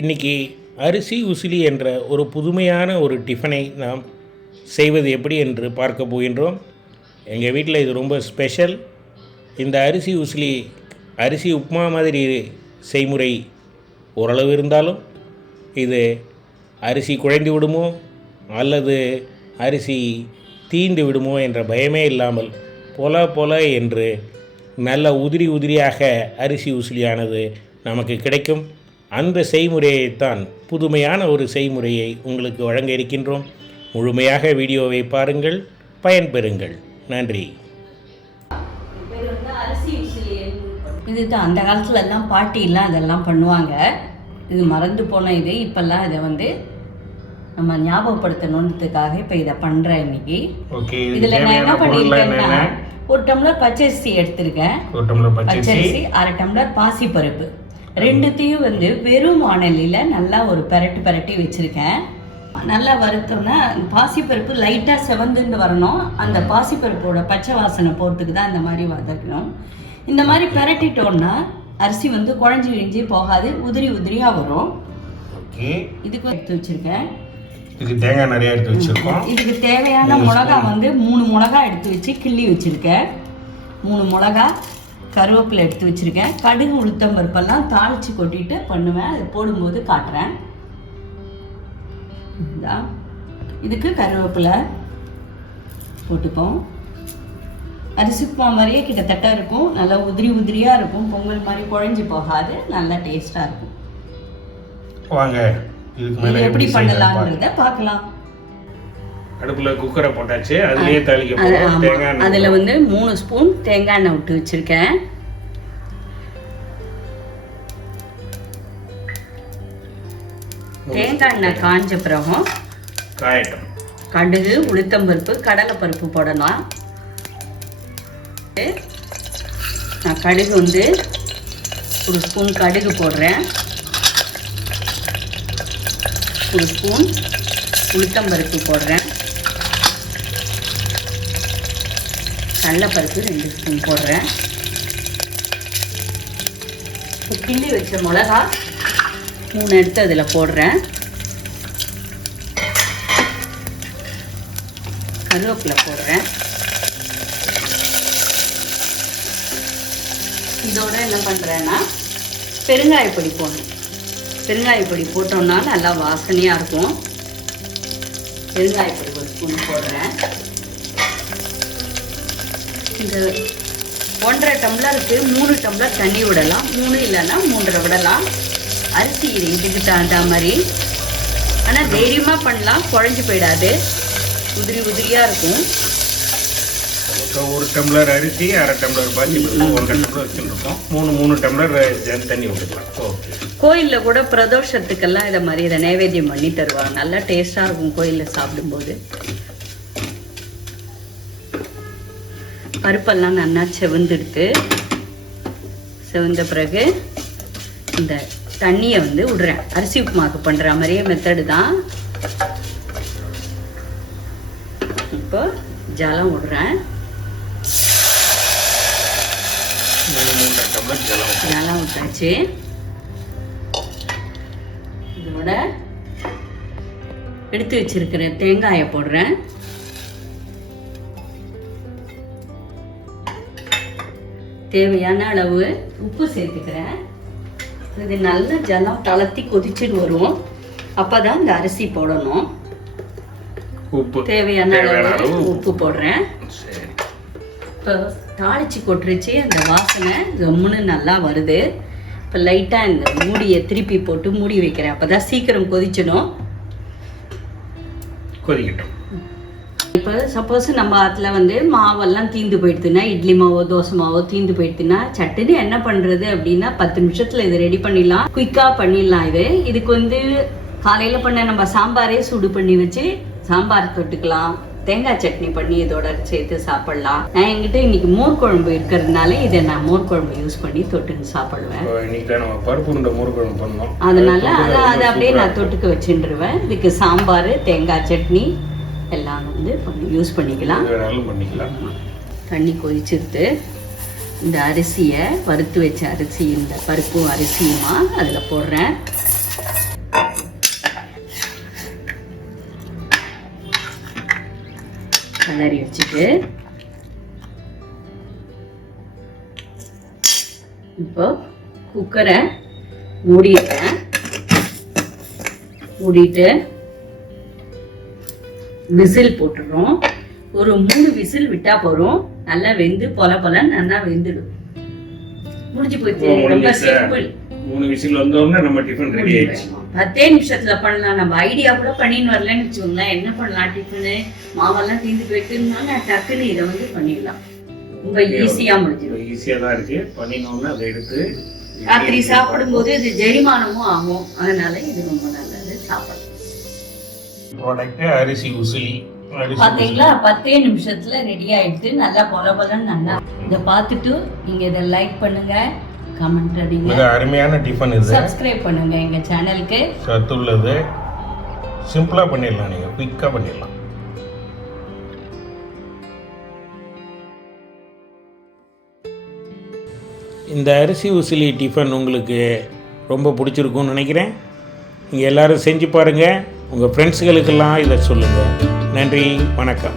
இன்றைக்கி அரிசி உசிலி என்ற ஒரு புதுமையான ஒரு டிஃபனை நாம் செய்வது எப்படி என்று பார்க்க போகின்றோம். எங்கள் வீட்டில் இது ரொம்ப ஸ்பெஷல். இந்த அரிசி உசிலி அரிசி உப்புமா மாதிரி செய்முறை ஓரளவு இருந்தாலும் இது அரிசி குழைந்து விடுமோ அல்லது அரிசி தீந்து விடுமோ என்ற பயமே இல்லாமல் பொல என்று நல்ல உதிரியாக அரிசி உசிலியானது நமக்கு கிடைக்கும். அந்த செய்முறையைத்தான், புதுமையான ஒரு செய்முறையை உங்களுக்கு வழங்க இருக்கின்றோம். முழுமையாக வீடியோவை பாருங்கள், பயன்பெறுங்கள். நன்றி. இதுதான் அந்த காலத்துல எல்லாம் பாட்டிலாம் அதெல்லாம் பண்ணுவாங்க. இது மறந்து போன இது. இப்பெல்லாம் இதை நம்ம ஞாபகப்படுத்தணுன்றதுக்காக இப்போ இதை பண்ணுறேன் இன்னைக்கு. இதில் நான் என்ன பண்ணியிருக்கேன்னா, ஒரு டம்ளர் பச்சரிசி எடுத்திருக்கேன். பச்சரிசி, 1/2 டம்ளர் பாசிப்பருப்பு, ரெண்டுத்தையும் வெறும் வாணலியில் நல்லா ஒரு பெரட்டி வச்சுருக்கேன். நல்லா வறுத்தோன்னா பாசிப்பருப்பு லைட்டாக செவந்துன்னு வரணும். அந்த பாசிப்பருப்போட பச்சை வாசனை போகிறதுக்கு தான் இந்த மாதிரி வதக்கணும். இந்த மாதிரி பெரட்டிட்டோன்னா அரிசி குழஞ்சி கிழிஞ்சி போகாது, உதிரியாக வரும். இதுக்கு எடுத்து வச்சுருக்கேன். இதுக்கு தேங்காய் நிறைய எடுத்து வச்சுருக்கோம். இதுக்கு தேவையான மிளகா 3 மிளகா எடுத்து வச்சு கிள்ளி வச்சுருக்கேன். 3 மிளகா, கருவேப்பிலை எடுத்து வச்சுருக்கேன். கடுகு உளுத்தம் பருப்பெல்லாம் தாளித்து கொட்டிட்டு பண்ணுவேன். அது போடும்போது காட்டுறேன். இதுக்கு கருவேப்பிலை போட்டுப்போம். அரிசி உப்புமா மாதிரியே கிட்டத்தட்ட இருக்கும். நல்லா உதிரியாக இருக்கும். பொங்கல் மாதிரி குழஞ்சி போகாது, நல்லா டேஸ்டாக இருக்கும். வாங்க எப்படி பண்ணலாம்ன்றத பார்க்கலாம். அடுப்புல குக்கரை போட்டாச்சு. அதுலயே தாளிக்க போறோம். தேங்காய் அதுல 3 ஸ்பூன் தேங்காய் எண்ணெய் விட்டு வச்சிருக்கேன். தேங்காய் எண்ணெய் காஞ்ச பிறகு காயட்டும். கடுகு உளுத்தம்பருப்பு கடலை பருப்பு போடணும். நான் கடுகு 1 ஸ்பூன் கடுகு போடுறேன். 1 ஸ்பூன் உளுத்தம்பருப்பு போடுறேன். கடலைப்பருப்பு 2 ஸ்பூன் போடுறேன். கிள்ளி வச்ச மிளகா 3 எடுத்து அதில் போடுறேன். கருவேப்பிலை போடுறேன். இதோட என்ன பண்ணுறேன்னா பெருங்காயப்பொடி போடணும். பெருங்காயப்பொடி போட்டோம்னா நல்லா வாசனையாக இருக்கும். பெருங்காயப்பொடி 1 ஸ்பூன் போடுறேன். இந்த 1.5 டம்ளருக்கு 3 டம்ளர் தண்ணி விடலாம். 3 இல்லைன்னா 3.5 விடலாம். அரிசி இதுக்கு தகுந்த மாதிரி. ஆனால் தைரியமாக பண்ணலாம், குழஞ்சி போயிடாது, உதிரியாக இருக்கும். 1 டம்ளர் அரிசி, 1/2 டம்ளர் பாசிப்பருப்பு, 1.5 டம்ளர் வச்சுருக்கோம். 3 டம்ளர் தண்ணி விட்டுக்கலாம். கோயிலில் கூட பிரதோஷத்துக்கெல்லாம் இதை நைவேத்தியம் பண்ணி தருவாங்க. நல்லா டேஸ்டாக இருக்கும் கோயிலில் சாப்பிடும்போது. பருப்பெல்லாம் நல்லா செவந்துடுத்து. செவந்த பிறகு இந்த தண்ணியை விடுறேன். அரிசி உப்புமாக்கு பண்ணுற மாதிரியே மெத்தடு தான். இப்போ ஜலம் விடுறேன். ஜலம் விட்டாச்சு. இதோட எடுத்து வச்சிருக்கிற தேங்காயை போடுறேன். தேவையான அளவு உப்பு சேர்த்துக்கிறேன். இது நல்ல ஜலம் தளர்த்தி கொதிச்சுட்டு வரும். அப்பதான் இந்த அரிசி போடணும். தேவையான அளவு உப்பு போடுறேன். இப்போ தாளிச்சு கொட்டுருச்சு. அந்த வாசனை கம்முன்னு நல்லா வருது. இப்போ லைட்டாக இந்த மூடியை திருப்பி போட்டு மூடி வைக்கிறேன். அப்போ தான் சீக்கிரம் கொதிச்சிடும். கொதிக்கட்டும். இப்போ சப்போஸ் நம்ம அதில் மாவெல்லாம் தீந்து போயிடுதுன்னா, இட்லி மாவோ தோசை மாவோ தீந்து போயிடுதுன்னா, சட்டுன்னு என்ன பண்ணுறது அப்படின்னா 10 நிமிஷத்தில் இதை ரெடி பண்ணிடலாம். குயிக்காக பண்ணிடலாம். இதுக்கு காலையில் பண்ண நம்ம சாம்பாரே சூடு பண்ணி வச்சு சாம்பார் தொட்டுக்கலாம். தேங்காய் சட்னி பண்ணி இதோட சேர்த்து சாப்பிடலாம். நான் என்கிட்ட இன்னைக்கு மோர் குழம்பு இருக்கிறதுனால இதை நான் மோர் குழம்பு யூஸ் பண்ணி தொட்டுன்னு சாப்பிடுவேன். அதனால அதை அப்படியே நான் தொட்டுக்க வச்சுருவேன். இதுக்கு சாம்பார், தேங்காய் சட்னி எல்லாம் பண்ணி யூஸ் பண்ணிக்கலாம். தண்ணி கொதிச்சுட்டு இந்த அரிசியை, வறுத்து வச்ச அரிசி, இந்த பருப்பும் அரிசியுமா அதில் போடுறேன். கிளறி வச்சுட்டு இப்போ குக்கரை மூடிட்டு விசில் போட்டுறோம். ஒரு 3 விசில் விட்டா போறோம். நல்லா வெந்து பொல நல்லா வெந்துடும். முடிஞ்சு போயிடுச்சு. ரொம்ப சிம்பிள். 3 விசில் வந்தோம்னா நம்ம டிஃபன் ரெடி ஆயிடுச்சு. 10 நிமிஷத்துல பண்ணலாம். நம்ம ஐடியா கூட பண்ணின்னு வரலன்னு வச்சுக்கோங்களேன். என்ன பண்ணலாம், டிஃபனு மாவெல்லாம் தீந்து போயிட்டுனால டக்குன்னு இதை வந்து பண்ணிடலாம். ரொம்ப ஈஸியா முடிஞ்சிடும். ஈஸியா தான் இருக்கு. பண்ணினோம்னா அதை எடுத்து ராத்திரி சாப்பிடும்போது இது ஜெரிமானமும் ஆகும். அதனால இது ரொம்ப நல்லது சாப்பிடலாம். ப்ராடக்ட் அரிசி உசிலி. பாத்தீங்களா, 10 நிமிஷத்துல ரெடி ஆயிடுச்சு. நல்லா பொலன்னு நல்லா. இதை பார்த்துட்டு நீங்க இதை லைக் பண்ணுங்க, கமெண்ட் அடிங்க. இது அருமையான டிஃபன். இது சப்ஸ்கிரைப் பண்ணுங்க எங்க சேனலுக்கு. சத்துள்ளது. சிம்பிளா பண்ணிடலாம். நீங்க குயிக்கா பண்ணிடலாம். இந்த அரிசி உசிலி டிஃபன் உங்களுக்கு ரொம்ப பிடிச்சிருக்கும்னு நினைக்கிறேன். நீங்கள் எல்லோரும் செஞ்சு பாருங்கள். உங்கள் ஃப்ரெண்ட்ஸுகளுக்கெல்லாம் இதை சொல்லுங்கள். நன்றி, வணக்கம்.